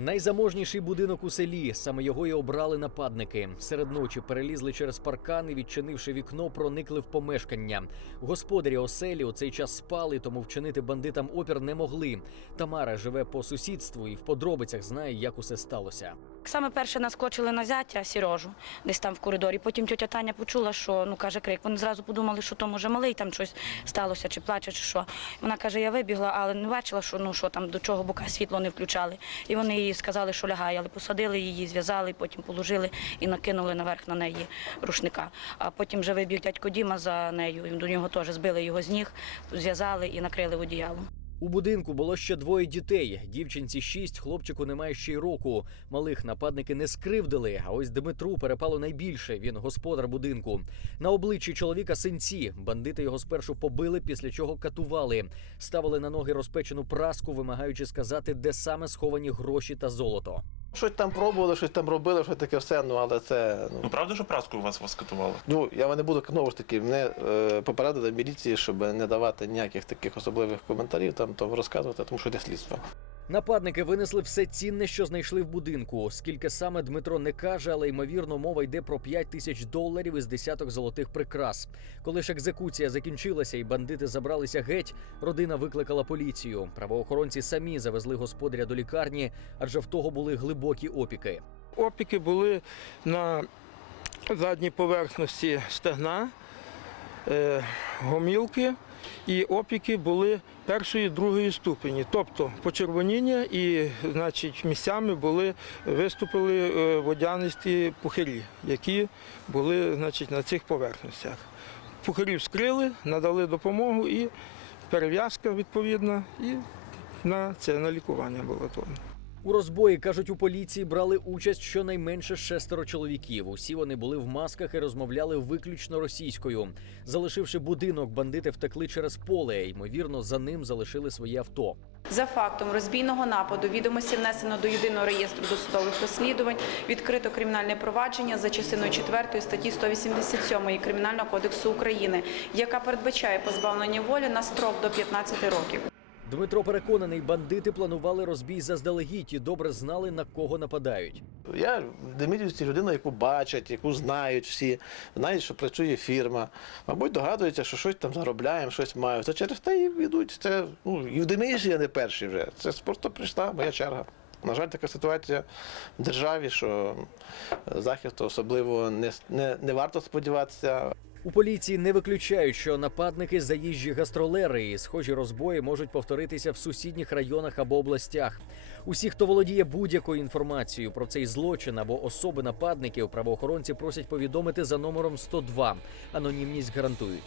Найзаможніший будинок у селі. Саме його і обрали нападники. Серед ночі перелізли через паркан і, відчинивши вікно, проникли в помешкання. Господарі оселі у цей час спали, тому вчинити бандитам опір не могли. Тамара живе по сусідству і в подробицях знає, як усе сталося. Саме перше наскочили на зятя Сірожу, десь там в коридорі. Потім тьотя Таня почула, що ну каже крик. Вони зразу подумали, що то може малий там щось сталося, чи плаче, чи що. Вона каже, я вибігла, але не бачила, що ну що там до чого бока світло не включали. І вони їй сказали, що лягає, але посадили її, зв'язали, потім положили і накинули наверх на неї рушника. А потім вже вибіг дядько Діма за нею. До нього теж збили його з ніг, зв'язали і накрили одіялом. У будинку було ще двоє дітей. Дівчинці шість, хлопчику немає ще й року. Малих нападники не скривдили. А ось Дмитру перепало найбільше. Він господар будинку. На обличчі чоловіка синці. Бандити його спершу побили, після чого катували. Ставили на ноги розпечену праску, вимагаючи сказати, де саме сховані гроші та золото. Щось там пробували, щось там робили, що таке все, ну але це. Ну Ну, правда, що праску у вас вас катували? ну я не буду знову ж таки, мене е, попередили міліції, щоб не давати ніяких таких особливих коментарів, там то розказувати, тому що йде слідство. Нападники винесли все цінне, що знайшли в будинку. Скільки саме Дмитро не каже, але ймовірно мова йде про 5 тисяч доларів із десяток золотих прикрас. Коли ж екзекуція закінчилася і бандити забралися геть, родина викликала поліцію. Правоохоронці самі завезли господаря до лікарні, адже в того були глибокі опіки. Опіки були на задній поверхності стегна, е, гомілки, і опіки були першої другої ступені, тобто почервоніння і значить, місцями були, виступили е, водянисті пухирі, які були значить, на цих поверхностях. Пухарів скрили, надали допомогу і перев'язка відповідна, і на це на лікування то. У розбої кажуть, у поліції брали участь щонайменше шестеро чоловіків. Усі вони були в масках і розмовляли виключно російською. Залишивши будинок, бандити втекли через поле. Ймовірно, за ним залишили своє авто. За фактом розбійного нападу відомості внесено до єдиного реєстру досудових розслідувань, відкрито кримінальне провадження за частиною 4 статті 187 Кримінального кодексу України, яка передбачає позбавлення волі на строк до 15 років. Дмитро переконаний, бандити планували розбій заздалегідь і добре знали на кого нападають. Я в Демидівці людина, яку бачать, яку знають всі, знають, що працює фірма. Мабуть, догадуються, що щось там заробляємо, щось мають. Це через те і йдуть. Це ну і в Демидівці я не перший вже. Це просто прийшла моя черга. На жаль, така ситуація в державі, що захисту особливо не, не, не варто сподіватися. У поліції не виключають, що нападники заїжджі гастролери і схожі розбої можуть повторитися в сусідніх районах або областях. Усі, хто володіє будь-якою інформацією про цей злочин або особи нападників, правоохоронці просять повідомити за номером 102. Анонімність гарантують.